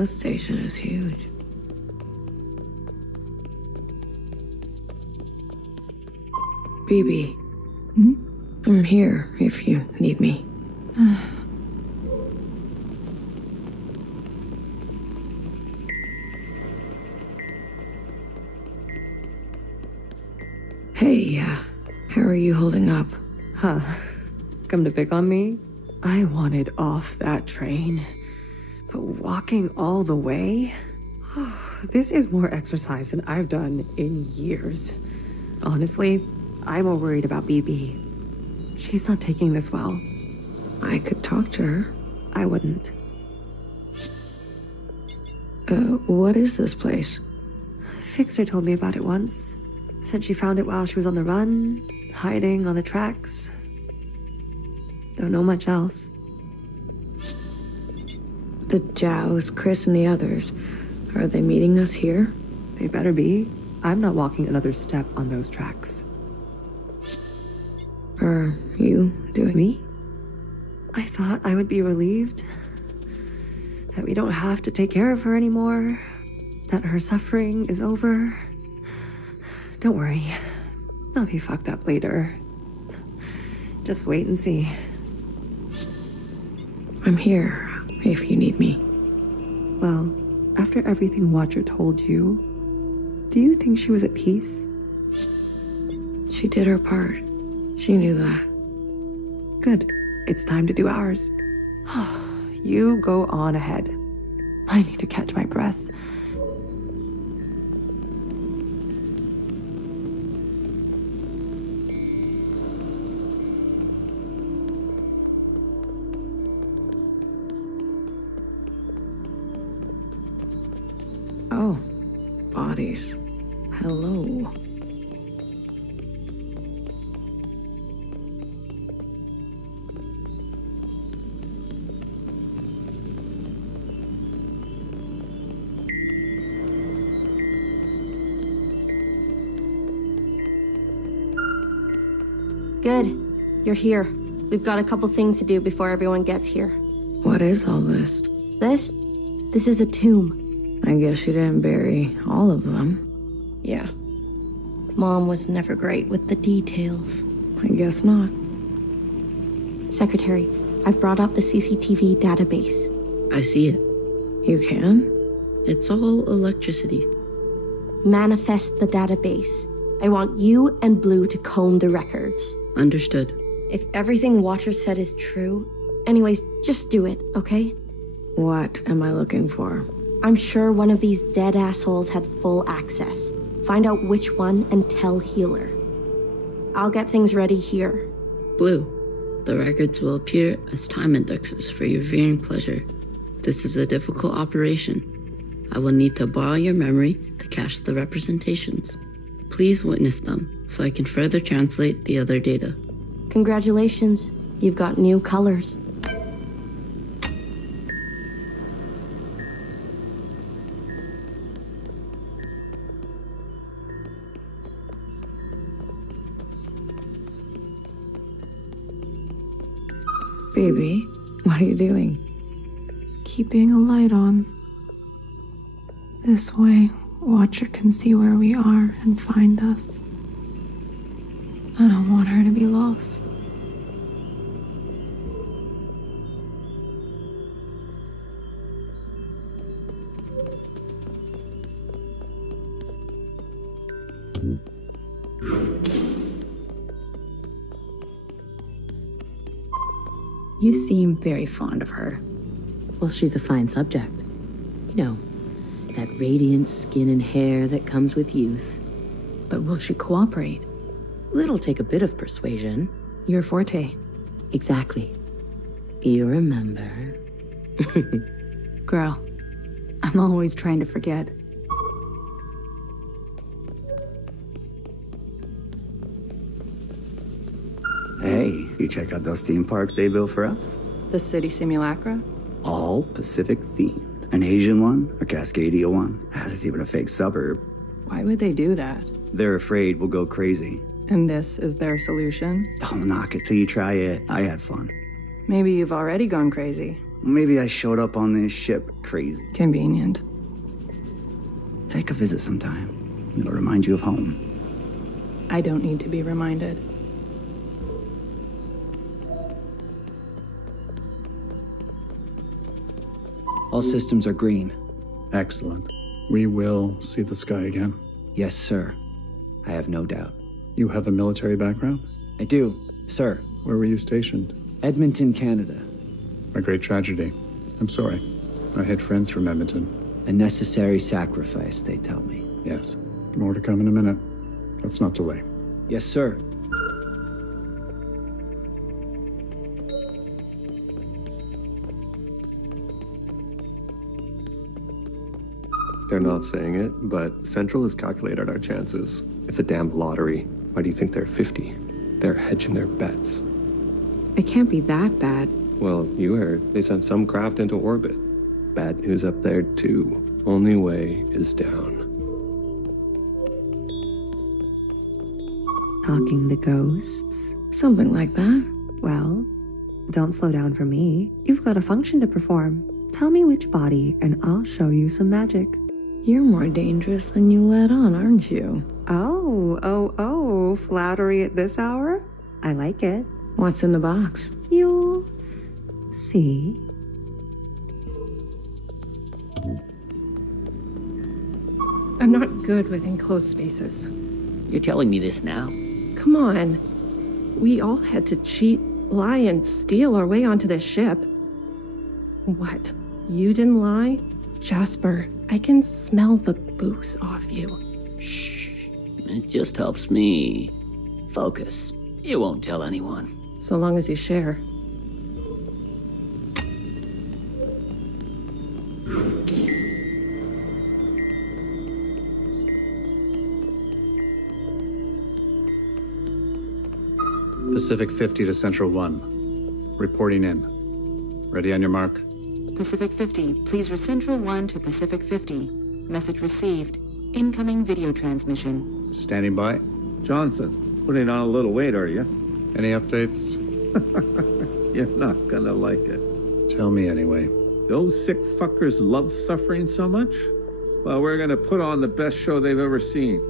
This station is huge. BB. I'm here if you need me. Hey, how are you holding up? Huh. Come to pick on me? I wanted off that train. But walking all the way? This is more exercise than I've done in years. Honestly, I'm more worried about BB. She's not taking this well. I could talk to her. I wouldn't. What is this place? Fixer told me about it once. Said she found it while she was on the run, hiding on the tracks. Don't know much else. The Jows, Chris, and the others. Are they meeting us here? They better be. I'm not walking another step on those tracks. Are you doing Me? I thought I would be relieved. That we don't have to take care of her anymore. That her suffering is over. Don't worry. I'll be fucked up later. Just wait and see. I'm here if you need me. Well, after everything Watcher told you, do you think she was at peace? She did her part. She knew that. Good. It's time to do ours. You go on ahead. I need to catch my breath. Oh, bodies. Hello. Good. You're here. We've got a couple things to do before everyone gets here. What is all this? This is a tomb. I guess you didn't bury all of them. Yeah. Mom was never great with the details. I guess not. Secretary, I've brought up the CCTV database. I see it. You can? It's all electricity. Manifest the database. I want you and Blue to comb the records. Understood. If everything Watcher said is true... Anyways, just do it, okay? What am I looking for? I'm sure one of these dead assholes had full access. Find out which one and tell Healer. I'll get things ready here. Blue, the records will appear as time indexes for your viewing pleasure. This is a difficult operation. I will need to borrow your memory to cache the representations. Please witness them so I can further translate the other data. Congratulations, you've got new colors. Baby, what are you doing? Keeping a light on. This way, Watcher can see where we are and find us. I don't want her to be lost. You seem very fond of her. Well, she's a fine subject. You know, that radiant skin and hair that comes with youth. But will she cooperate? It'll take a bit of persuasion. Your forte. Exactly. You remember. Girl, I'm always trying to forget. Hey, you check out those theme parks they built for us? The city simulacra? All Pacific themed. An Asian one, a Cascadia one. There's even a fake suburb. Why would they do that? They're afraid we'll go crazy. And this is their solution? Don't knock it till you try it. I had fun. Maybe you've already gone crazy. Maybe I showed up on this ship crazy. Convenient. Take a visit sometime. It'll remind you of home. I don't need to be reminded. All systems are green. Excellent. We will see the sky again. Yes, sir. I have no doubt. You have a military background? I do, sir. Where were you stationed? Edmonton, Canada. A great tragedy. I'm sorry. I had friends from Edmonton. A necessary sacrifice, they tell me. Yes. More to come in a minute. Let's not delay. Yes, sir. They're not saying it, but Central has calculated our chances. It's a damn lottery. Why do you think they're 50? They're hedging their bets. It can't be that bad. Well, you heard. They sent some craft into orbit. Bad news up there, too. Only way is down. Talking to ghosts? Something like that. Well, don't slow down for me. You've got a function to perform. Tell me which body, and I'll show you some magic. You're more dangerous than you let on, aren't you? Oh, flattery at this hour? I like it. What's in the box? You'll see. I'm not good with enclosed spaces. You're telling me this now? Come on. We all had to cheat, lie, and steal our way onto this ship. What? You didn't lie? Jasper, I can smell the booze off you. Shh. It just helps me focus. You won't tell anyone. So long as you share. Pacific 50 to Central 1. Reporting in. Ready on your mark. Pacific 50, please Central 1 to Pacific 50. Message received. Incoming video transmission. Standing by. Johnson, putting on a little weight, are you? Any updates? You're not gonna like it. Tell me anyway. Those sick fuckers love suffering so much? Well, we're gonna put on the best show they've ever seen.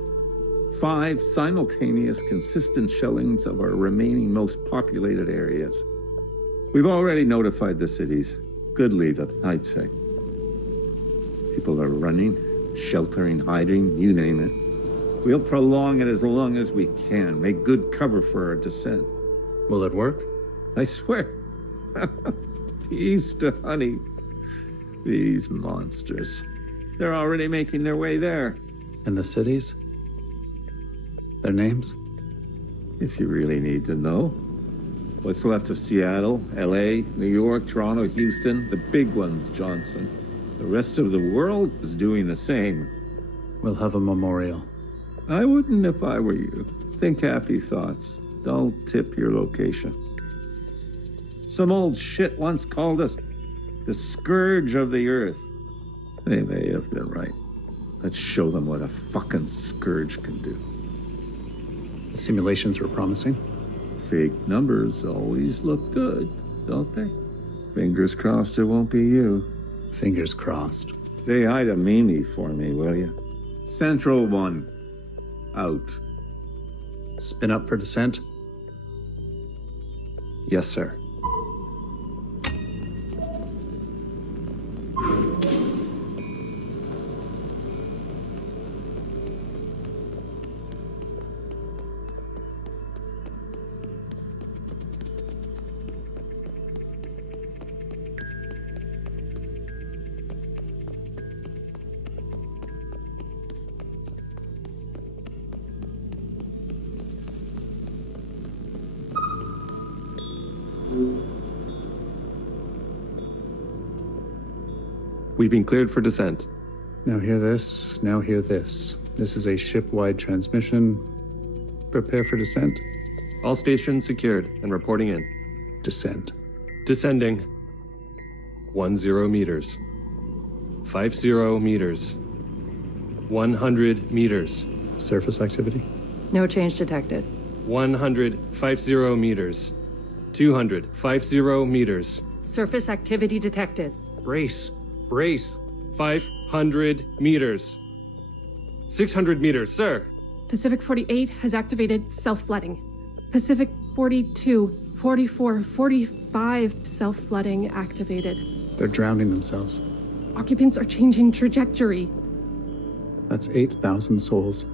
5 simultaneous, consistent shellings of our remaining most populated areas. We've already notified the cities. Good lead up, I'd say. People are running, sheltering, hiding, you name it. We'll prolong it as long as we can, make good cover for our descent. Will it work? I swear. Peas to honey. These monsters. They're already making their way there. And the cities? Their names? If you really need to know. What's left of Seattle, LA, New York, Toronto, Houston, the big ones, Johnson. The rest of the world is doing the same. We'll have a memorial. I wouldn't if I were you. Think happy thoughts. Don't tip your location. Some old shit once called us the scourge of the earth. They may have been right. Let's show them what a fucking scourge can do. The simulations were promising. Fake numbers always look good, don't they? Fingers crossed it won't be you. Fingers crossed. Say hi to Mimi for me, will you? Central 1. Out. Spin up for descent? Yes, sir. We've been cleared for descent. Now hear this, now hear this. This is a ship-wide transmission. Prepare for descent. All stations secured and reporting in. Descend. Descending. 10 meters. 50 meters. 100 meters. Surface activity? No change detected. 150 meters. 250 meters. Surface activity detected. Brace. 500 meters. 600 meters, sir. Pacific 48 has activated self-flooding. Pacific 42, 44, 45 self-flooding activated. They're drowning themselves. Occupants are changing trajectory. That's 8,000 souls.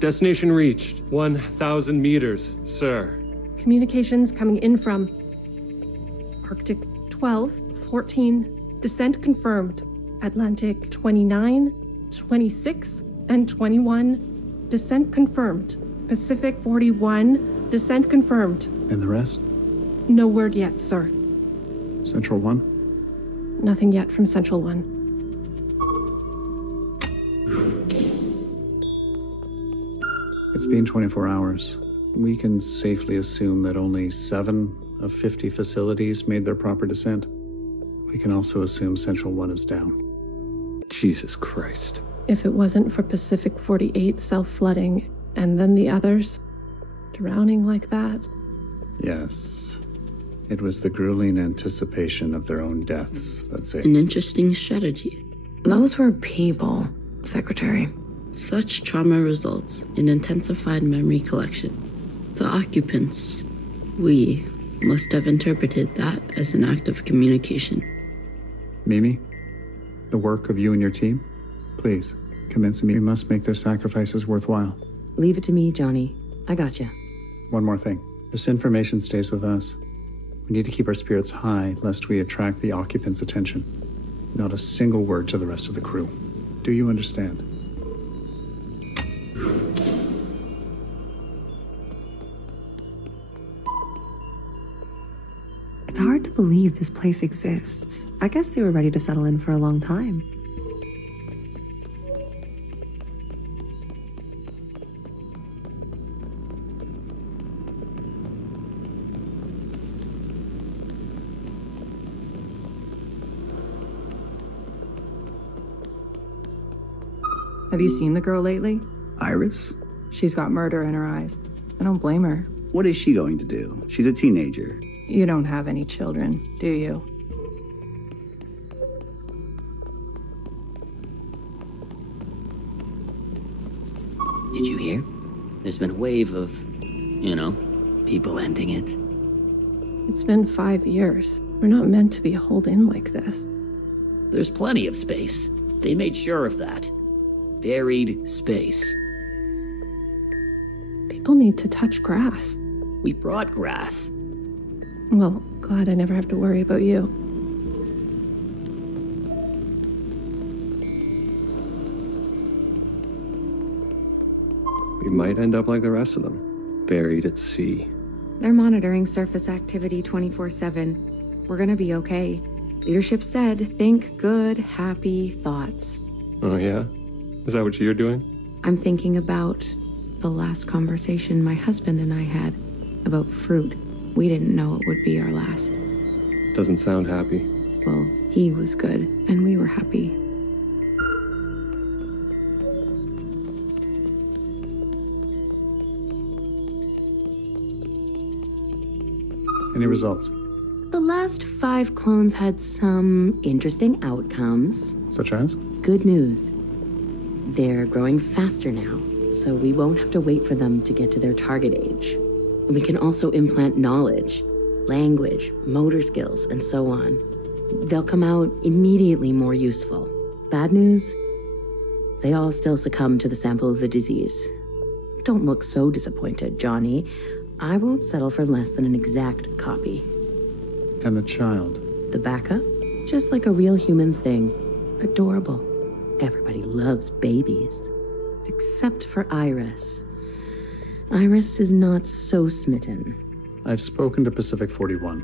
Destination reached. 1,000 meters, sir. Communications coming in from Arctic 12, 14, descent confirmed. Atlantic 29, 26, and 21, descent confirmed. Pacific 41, descent confirmed. And the rest? No word yet, sir. Central 1? Nothing yet from Central 1. It's been 24 hours. We can safely assume that only 7 of 50 facilities made their proper descent. We can also assume Central 1 is down. Jesus Christ. If it wasn't for Pacific 48 self-flooding, and then the others drowning like that. Yes. It was the grueling anticipation of their own deaths, that's it. An interesting strategy. Those were people, Secretary. Such trauma results in intensified memory collection. The occupants, we must have interpreted that as an act of communication. Mimi, the work of you and your team, please, convince me we must make their sacrifices worthwhile. Leave it to me, Johnny. I gotcha. One more thing. This information stays with us. We need to keep our spirits high, lest we attract the occupants' attention. Not a single word to the rest of the crew. Do you understand? It's hard to believe this place exists. I guess they were ready to settle in for a long time. Have you seen the girl lately? Iris? She's got murder in her eyes. I don't blame her. What is she going to do? She's a teenager. You don't have any children, do you? Did you hear? There's been a wave of, people ending it. It's been 5 years. We're not meant to be holed in like this. There's plenty of space. They made sure of that. Buried space. People need to touch grass. We brought grass. Well, glad I never have to worry about you. We might end up like the rest of them, buried at sea. They're monitoring surface activity 24/7. We're gonna be okay. Leadership said, think good, happy thoughts. Oh, yeah? Is that what you're doing? I'm thinking about the last conversation my husband and I had about fruit. We didn't know it would be our last. Doesn't sound happy. Well, he was good, and we were happy. Any results? The last 5 clones had some interesting outcomes. Such as? Good news. They're growing faster now, so we won't have to wait for them to get to their target age. We can also implant knowledge, language, motor skills, and so on. They'll come out immediately more useful. Bad news? They all still succumb to the sample of the disease. Don't look so disappointed, Johnny. I won't settle for less than an exact copy. And the child? The backup? Just like a real human thing. Adorable. Everybody loves babies. Except for Iris. Iris is not so smitten. I've spoken to Pacific 41.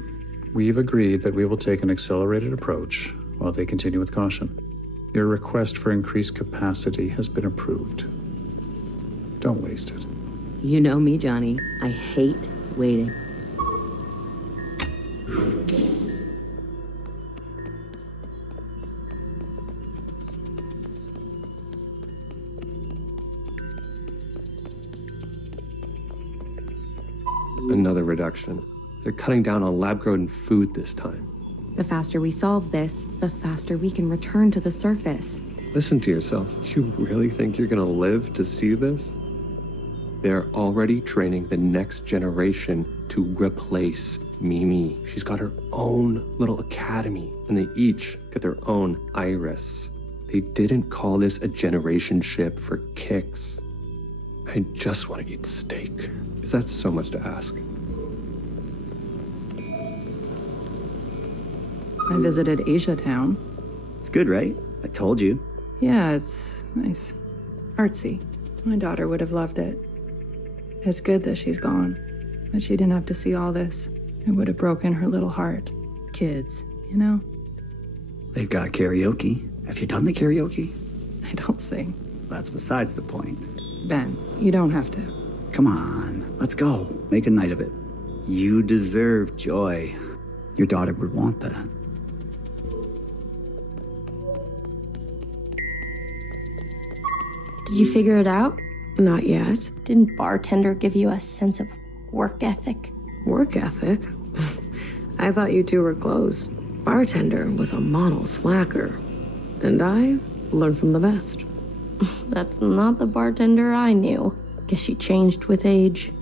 We've agreed that we will take an accelerated approach while they continue with caution. Your request for increased capacity has been approved. Don't waste it. You know me, Johnny. I hate waiting. Another reduction. They're cutting down on lab-grown food this time. The faster we solve this, the faster we can return to the surface. Listen to yourself. Do you really think you're gonna live to see this? They're already training the next generation to replace Mimi. She's got her own little academy, and they each get their own iris. They didn't call this a generation ship for kicks. I just want to eat steak. Is that so much to ask? I visited Asia Town. It's good, right? I told you. Yeah, it's nice. Artsy. My daughter would have loved it. It's good that she's gone. That she didn't have to see all this. It would have broken her little heart. Kids, you know? They've got karaoke. Have you done the karaoke? I don't sing. That's besides the point. Ben, you don't have to. Come on, let's go. Make a night of it. You deserve joy. Your daughter would want that. Did you figure it out? Not yet. Didn't bartender give you a sense of work ethic? Work ethic? I thought you two were close. Bartender was a model slacker. And I learned from the best. That's not the bartender I knew. Guess she changed with age.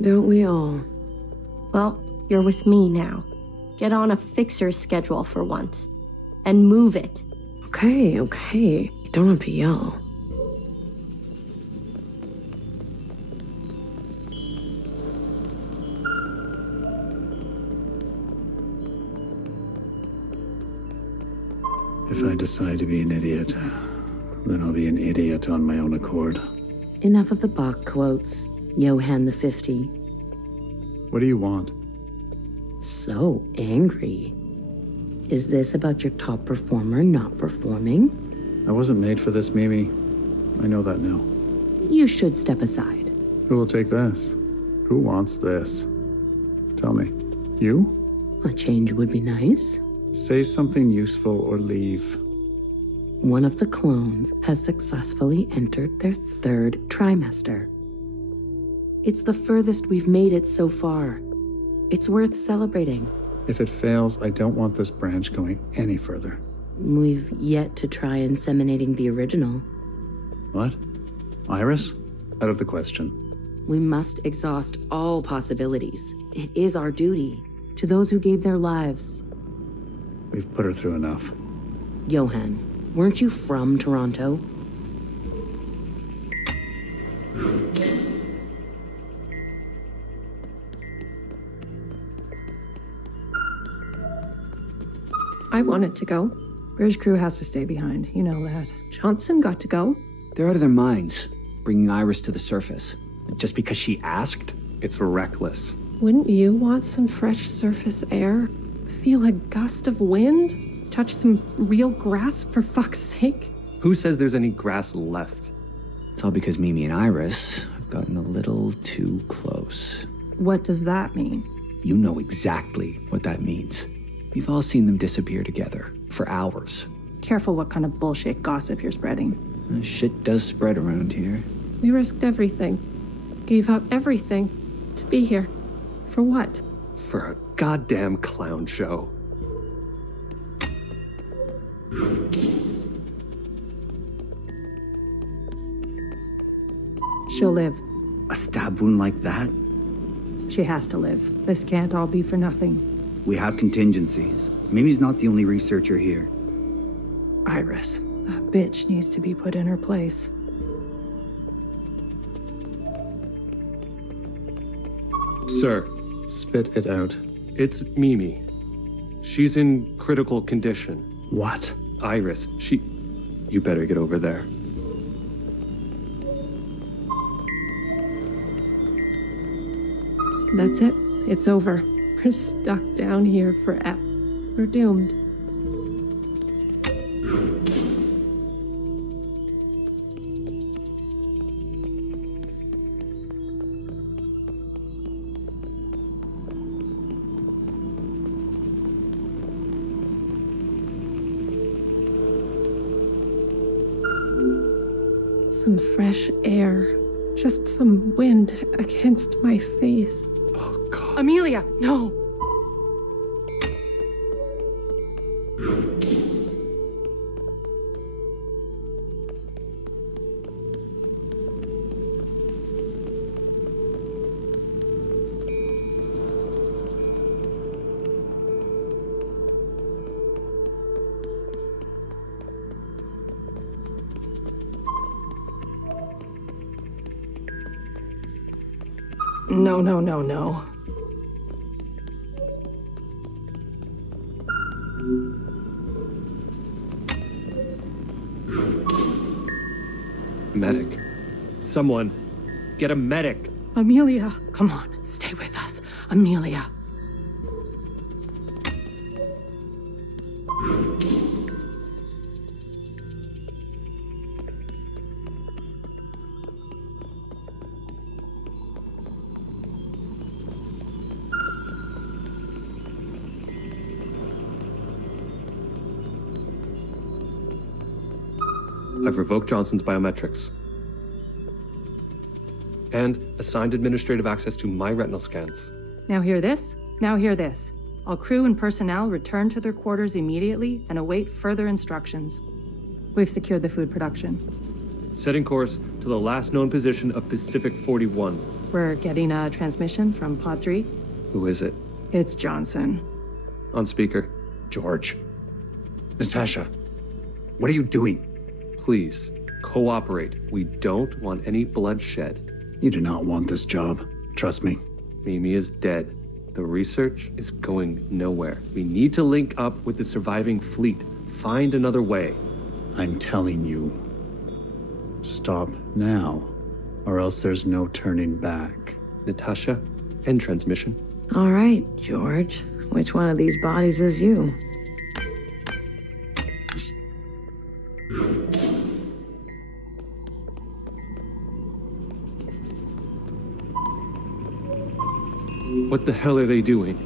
Don't we all? Well, you're with me now. Get on a fixer's schedule for once. And move it. Okay. You don't have to yell. If I decide to be an idiot, then I'll be an idiot on my own accord. Enough of the Bach quotes, Johann the 50. What do you want? So angry. Is this about your top performer not performing? I wasn't made for this, Mimi. I know that now. You should step aside. Who will take this? Who wants this? Tell me. You? A change would be nice. Say something useful or leave. One of the clones has successfully entered their 3rd trimester. It's the furthest we've made it so far. It's worth celebrating. If it fails, I don't want this branch going any further. We've yet to try inseminating the original. What? Iris? Out of the question. We must exhaust all possibilities. It is our duty to those who gave their lives. We've put her through enough. Johann, weren't you from Toronto? I wanted to go. Bridge crew has to stay behind. You know that. Johnson got to go. They're out of their minds, bringing Iris to the surface. Just because she asked? It's reckless. Wouldn't you want some fresh surface air? Feel a gust of wind? Touch some real grass, for fuck's sake? Who says there's any grass left? It's all because Mimi and Iris have gotten a little too close. What does that mean? You know exactly what that means. We've all seen them disappear together for hours. Careful what kind of bullshit gossip you're spreading. Shit does spread around here. We risked everything. Gave up everything. To be here. For what? For a goddamn clown show. She'll live. A stab wound like that? She has to live. This can't all be for nothing. We have contingencies. Mimi's not the only researcher here. Iris, that bitch needs to be put in her place. Sir. Spit it out. It's Mimi. She's in critical condition. What? Iris, You better get over there. That's it. It's over. We're stuck down here forever. We're doomed. Some fresh air. Just some wind against my face. Oh, God. Amelia, no! No, no, no, no. Medic. Someone, get a medic. Amelia, come on, stay with us. Amelia. I've revoked Johnson's biometrics and assigned administrative access to my retinal scans. Now hear this? Now hear this. All crew and personnel return to their quarters immediately and await further instructions. We've secured the food production. Setting course to the last known position of Pacific 41. We're getting a transmission from Pod 3. Who is it? It's Johnson. On speaker. George. Natasha. What are you doing? Please, cooperate. We don't want any bloodshed. You do not want this job. Trust me. Mimi is dead. The research is going nowhere. We need to link up with the surviving fleet. Find another way. I'm telling you. Stop now, or else there's no turning back. Natasha, end transmission. All right, George. Which one of these bodies is you? What the hell are they doing?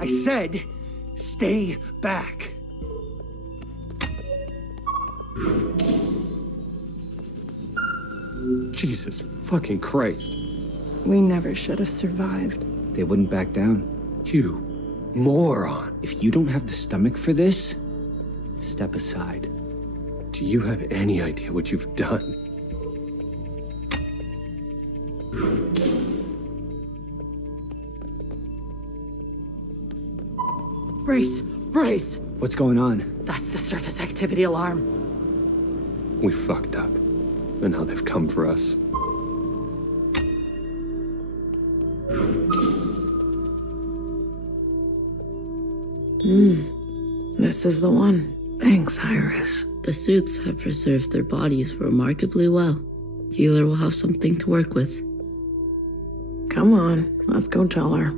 I said, stay back. Jesus fucking Christ. We never should have survived. They wouldn't back down. You moron. If you don't have the stomach for this, step aside. Do you have any idea what you've done? Brace! Brace! What's going on? That's the surface activity alarm. We fucked up. And now they've come for us. This is the one. Thanks, Iris. The suits have preserved their bodies remarkably well. Healer will have something to work with. Come on, let's go tell her.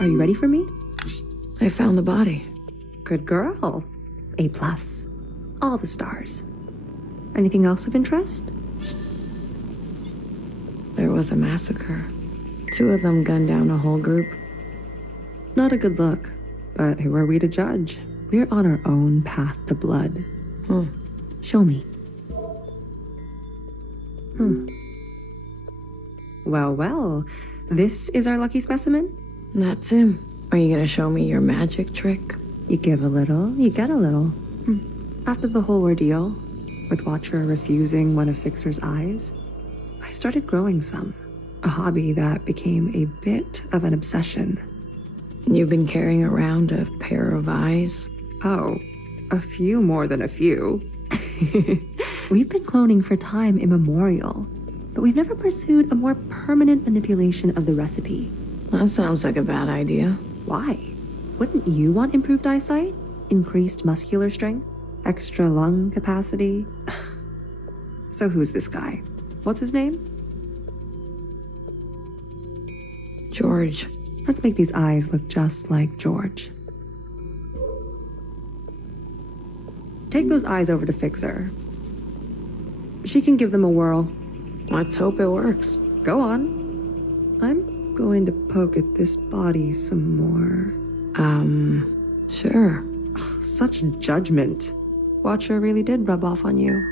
Are you ready for me? I found the body. Good girl. A+. All the stars. Anything else of interest? There was a massacre. 2 of them gunned down a whole group. Not a good look, but who are we to judge? We're on our own path to blood. Show me. Well, well. This is our lucky specimen? That's him. Are you gonna show me your magic trick? You give a little, you get a little. After the whole ordeal, with Watcher refusing one of Fixer's eyes, I started growing some. A hobby that became a bit of an obsession. You've been carrying around a pair of eyes? Oh, a few more than a few. We've been cloning for time immemorial, but we've never pursued a more permanent manipulation of the recipe. That sounds like a bad idea. Why? Wouldn't you want improved eyesight? Increased muscular strength? Extra lung capacity? So who's this guy? What's his name? George. Let's make these eyes look just like George. Take those eyes over to Fixer. She can give them a whirl. Let's hope it works. Go on. I'm going to poke at this body some more. Sure. Such judgment. Watcher really did rub off on you.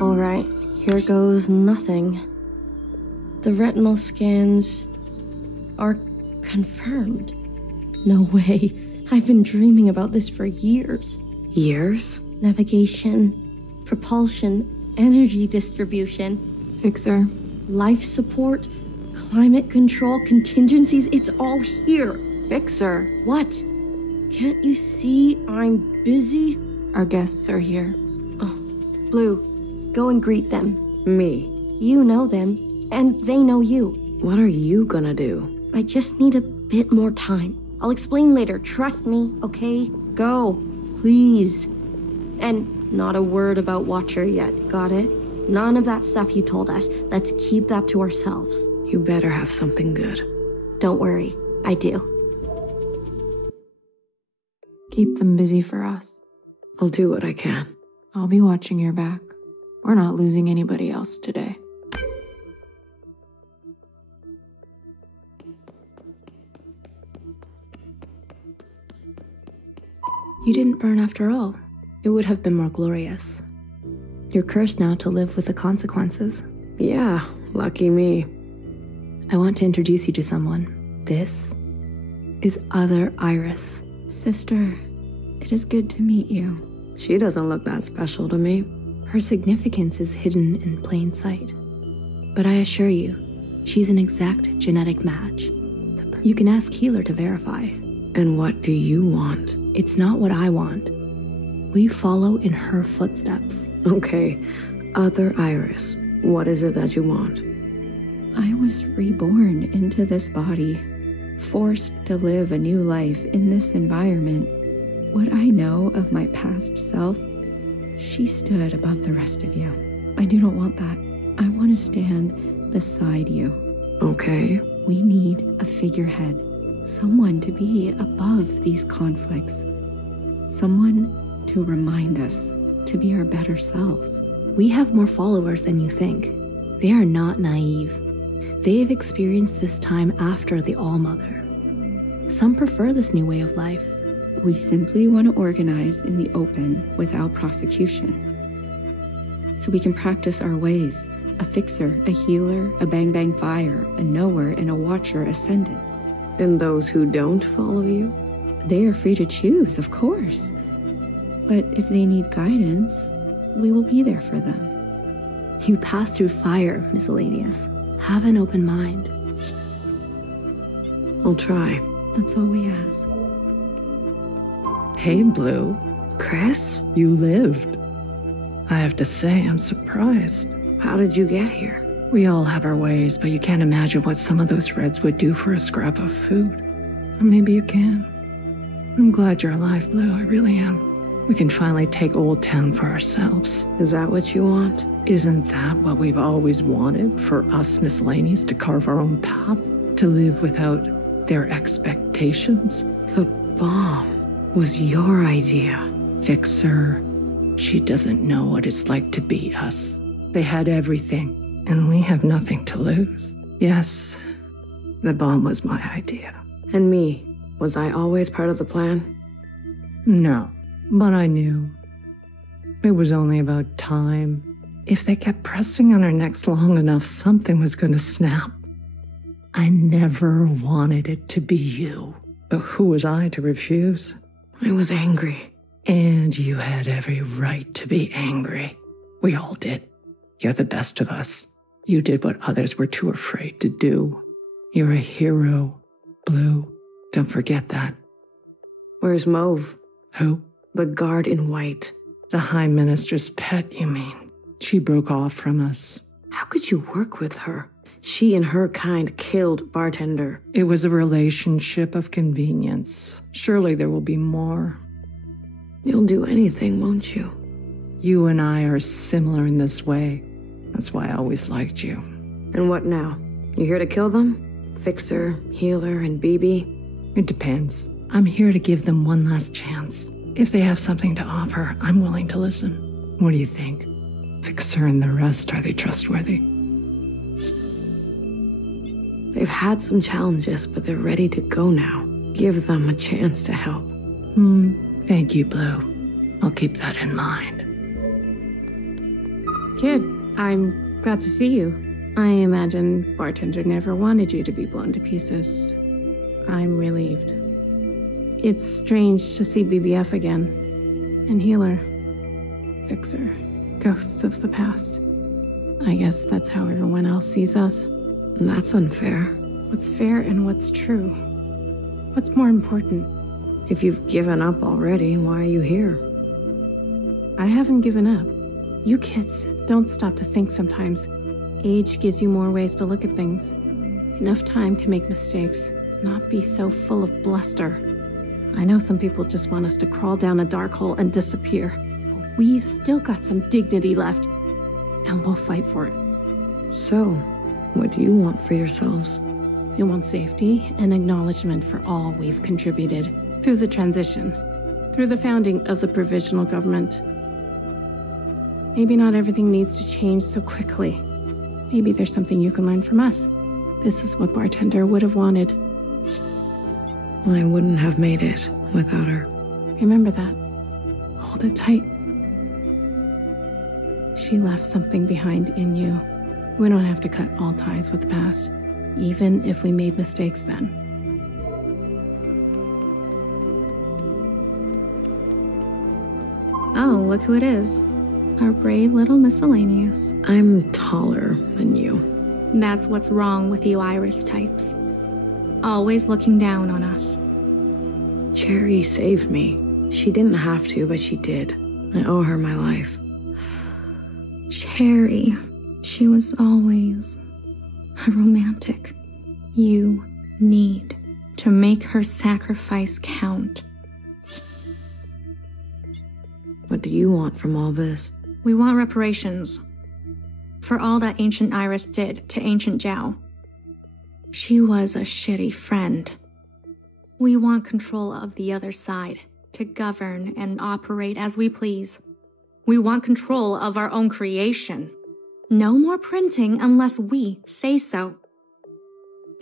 Alright, here goes nothing. The retinal scans are confirmed. No way. I've been dreaming about this for years. Years? Navigation, propulsion, energy distribution. Fixer. Life support, climate control, contingencies, it's all here. Fixer. What? Can't you see I'm busy? Our guests are here. Oh, Blue, go and greet them. Me? You know them, and they know you. What are you gonna do? I just need a bit more time. I'll explain later, trust me, okay? Go, please. And not a word about Watcher yet, got it? None of that stuff you told us. Let's keep that to ourselves. You better have something good. Don't worry, I do. Keep them busy for us. I'll do what I can. I'll be watching your back. We're not losing anybody else today. You didn't burn after all. It would have been more glorious. You're cursed now to live with the consequences. Yeah, lucky me. I want to introduce you to someone. This is Other Iris. Sister, it is good to meet you. She doesn't look that special to me. Her significance is hidden in plain sight. But I assure you, she's an exact genetic match. You can ask Healer to verify. And what do you want? It's not what I want. We follow in her footsteps. Okay, Other Iris, what is it that you want? I was reborn into this body, forced to live a new life in this environment. What I know of my past self, she stood above the rest of you. I do not want that. I want to stand beside you. Okay. We need a figurehead, someone to be above these conflicts, someone to remind us to be our better selves. We have more followers than you think. They are not naive. They have experienced this time after the All-Mother. Some prefer this new way of life. We simply want to organize in the open without prosecution, so we can practice our ways. A fixer, a healer, a bang-bang fire, a knower, and a watcher ascendant. And those who don't follow you? They are free to choose, of course. But if they need guidance, we will be there for them. You pass through fire, Miscellaneous. Have an open mind. I'll try. That's all we ask. Hey, Blue. Chris? You lived. I have to say, I'm surprised. How did you get here? We all have our ways, but you can't imagine what some of those Reds would do for a scrap of food. Or maybe you can. I'm glad you're alive, Blue. I really am. We can finally take Old Town for ourselves. Is that what you want? Isn't that what we've always wanted? For us Miscellaneous to carve our own path? To live without their expectations? The bomb was your idea. Fixer. She doesn't know what it's like to be us. They had everything, and we have nothing to lose. Yes, the bomb was my idea. And me, was I always part of the plan? No, but I knew. It was only about time. If they kept pressing on our necks long enough, something was going to snap. I never wanted it to be you. But who was I to refuse? I was angry. And you had every right to be angry. We all did. You're the best of us. You did what others were too afraid to do. You're a hero, Blue. Don't forget that. Where's Mauve? Who? The guard in white. The High Minister's pet, you mean? She broke off from us. How could you work with her? She and her kind killed Bartender. It was a relationship of convenience. Surely there will be more. You'll do anything, won't you? You and I are similar in this way. That's why I always liked you. And what now? You here to kill them? Fixer, Healer, and BB? It depends. I'm here to give them one last chance. If they have something to offer, I'm willing to listen. What do you think? Fixer and the rest, are they trustworthy? They've had some challenges, but they're ready to go now. Give them a chance to help. Thank you, Blue. I'll keep that in mind. Kid, I'm glad to see you. I imagine Bartender never wanted you to be blown to pieces. I'm relieved. It's strange to see BBF again. And Healer. Fixer. Ghosts of the past. I guess that's how everyone else sees us. That's unfair. What's fair and what's true? What's more important? If you've given up already, why are you here? I haven't given up. You kids don't stop to think sometimes. Age gives you more ways to look at things. Enough time to make mistakes, not be so full of bluster. I know some people just want us to crawl down a dark hole and disappear, but we've still got some dignity left, and we'll fight for it. So, what do you want for yourselves? We want safety and acknowledgement for all we've contributed through the transition, through the founding of the provisional government. Maybe not everything needs to change so quickly. Maybe there's something you can learn from us. This is what Bartender would have wanted. I wouldn't have made it without her. Remember that. Hold it tight. She left something behind in you. We don't have to cut all ties with the past, even if we made mistakes then. Oh, look who it is. Our brave little miscellaneous. I'm taller than you. That's what's wrong with you Iris types. Always looking down on us. Cherry saved me. She didn't have to, but she did. I owe her my life. Cherry. She was always a romantic. You need to make her sacrifice count. What do you want from all this? We want reparations for all that Ancient Iris did to Ancient Zhao. She was a shitty friend. We want control of the other side to govern and operate as we please. We want control of our own creation. No more printing unless we say so.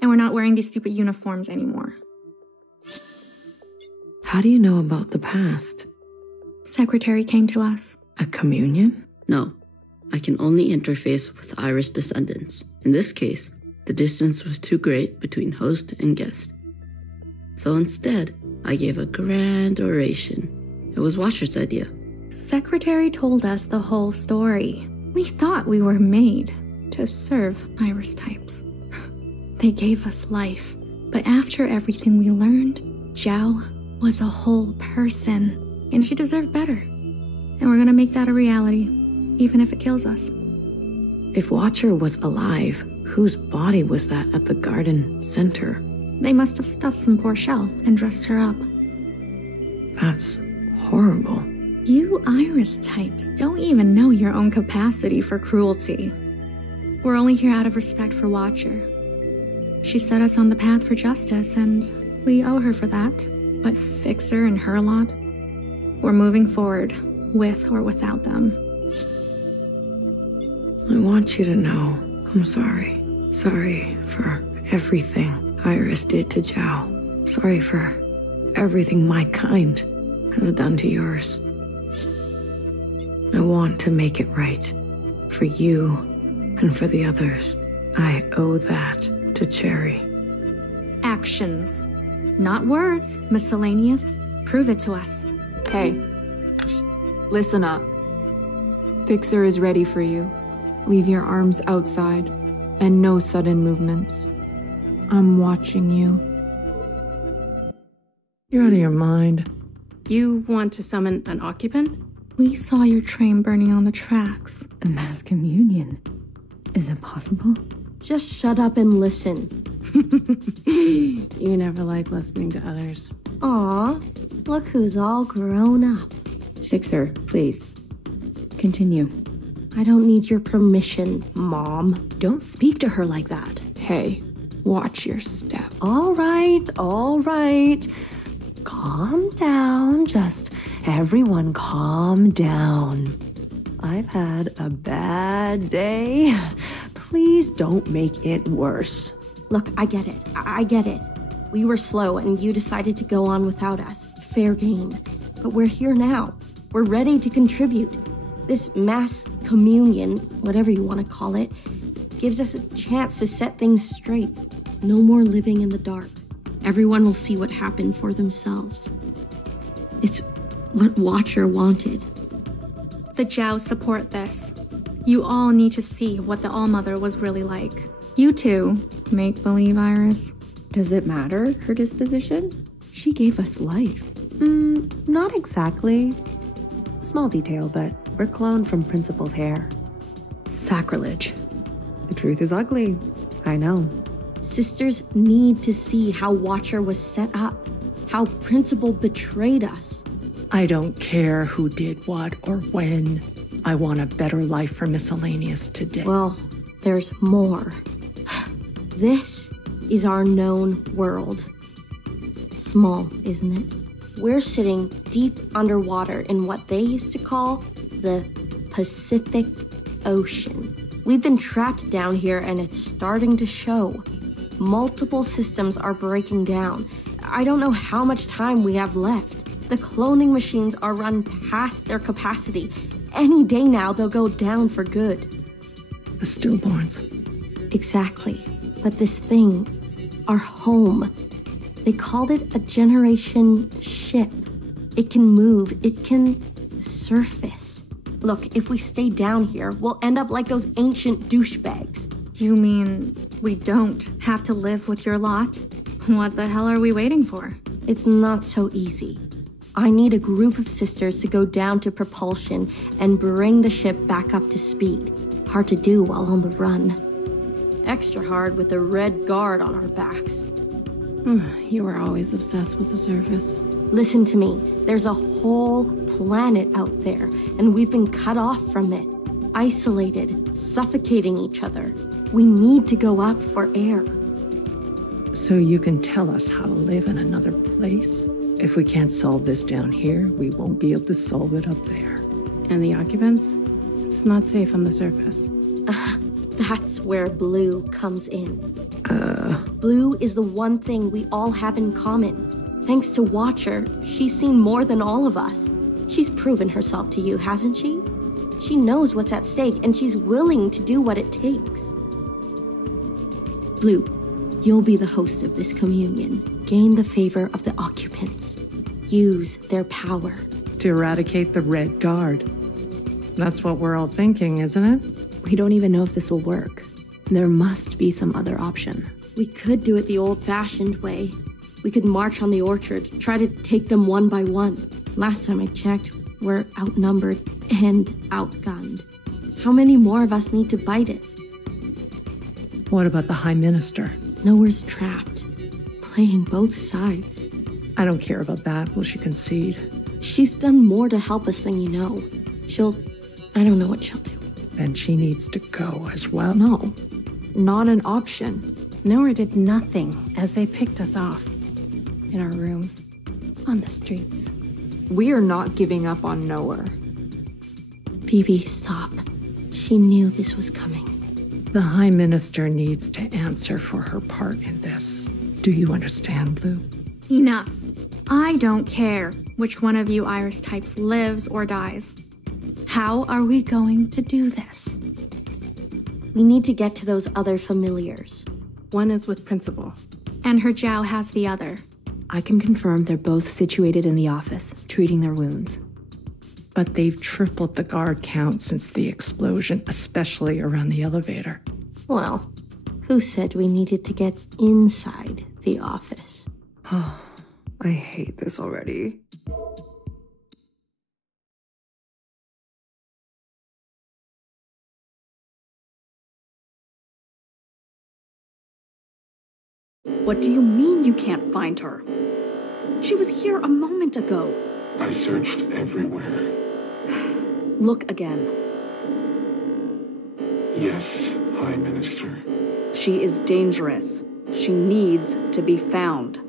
And we're not wearing these stupid uniforms anymore. How do you know about the past? Secretary came to us. A communion? No. I can only interface with Iris descendants. In this case, the distance was too great between host and guest. So instead, I gave a grand oration. It was Watcher's idea. Secretary told us the whole story. We thought we were made to serve Iris types. They gave us life. But after everything we learned, Zhao was a whole person. And she deserved better. And we're gonna make that a reality, even if it kills us. If Watcher was alive, whose body was that at the garden center? They must have stuffed some poor shell and dressed her up. That's horrible. You Iris types don't even know your own capacity for cruelty. We're only here out of respect for Watcher. She set us on the path for justice, and we owe her for that. But Fixer and her lot, we're moving forward, with or without them. I want you to know I'm sorry. Sorry for everything Iris did to Zhao. Sorry for everything my kind has done to yours. I want to make it right. For you and for the others. I owe that to Cherry. Actions. Not words, miscellaneous. Prove it to us. Hey, listen up. Fixer is ready for you. Leave your arms outside, and no sudden movements. I'm watching you. You're out of your mind. You want to summon an occupant? We saw your train burning on the tracks. A mass communion. Is it possible? Just shut up and listen. You never like listening to others. Aw, look who's all grown up. Fixer, please. Continue. I don't need your permission, Mom. Don't speak to her like that. Hey, watch your step. All right. Calm down. Just everyone calm down. I've had a bad day. Please don't make it worse. Look, I get it. I get it. We were slow and you decided to go on without us. Fair game. But we're here now. We're ready to contribute. This mass communion, whatever you want to call it, gives us a chance to set things straight. No more living in the dark. Everyone will see what happened for themselves. It's what Watcher wanted. The Jiao support this. You all need to see what the All-Mother was really like. You too, make-believe Iris. Does it matter, her disposition? She gave us life. Not exactly. Small detail, but we're cloned from Principal's hair. Sacrilege. The truth is ugly. I know. Sisters need to see how Watcher was set up, how Principal betrayed us. I don't care who did what or when. I want a better life for Miscellaneous today. Well, there's more. This is our known world. Small, isn't it? We're sitting deep underwater in what they used to call the Pacific Ocean. We've been trapped down here and it's starting to show. Multiple systems are breaking down. I don't know how much time we have left. The cloning machines are run past their capacity. Any day now, they'll go down for good. The stillborns. Exactly. But this thing, our home, they called it a generation ship. It can move. It can surface. Look, if we stay down here, we'll end up like those ancient douchebags. You mean we don't have to live with your lot? What the hell are we waiting for? It's not so easy. I need a group of sisters to go down to propulsion and bring the ship back up to speed. Hard to do while on the run. Extra hard with the red guard on our backs. You were always obsessed with the surface. Listen to me. There's a whole planet out there, and we've been cut off from it. Isolated, suffocating each other. We need to go up for air. So you can tell us how to live in another place? If we can't solve this down here, we won't be able to solve it up there. And the occupants? It's not safe on the surface. That's where Blue comes in. Blue is the one thing we all have in common. Thanks to Watcher, she's seen more than all of us. She's proven herself to you, hasn't she? She knows what's at stake, and she's willing to do what it takes. Blue, you'll be the host of this communion. Gain the favor of the occupants. Use their power. To eradicate the Red Guard. That's what we're all thinking, isn't it? We don't even know if this will work. There must be some other option. We could do it the old-fashioned way. We could march on the orchard, try to take them one by one. Last time I checked, we're outnumbered and outgunned. How many more of us need to bite it? What about the High Minister? Nowhere's trapped. Playing both sides. I don't care about that. Will she concede? She's done more to help us than you know. I don't know what she'll do. Then she needs to go as well. No, not an option. Nowhere did nothing as they picked us off. In our rooms. On the streets. We are not giving up on Nowhere. Bibi, stop. She knew this was coming. The High Minister needs to answer for her part in this. Do you understand, Blue? Enough. I don't care which one of you Iris types lives or dies. How are we going to do this? We need to get to those other familiars. One is with Principal. And her Jiao has the other. I can confirm they're both situated in the office, treating their wounds. But they've tripled the guard count since the explosion, especially around the elevator. Well, who said we needed to get inside the office? I hate this already. What do you mean you can't find her? She was here a moment ago. I searched everywhere. Look again. Yes, High Minister. She is dangerous. She needs to be found.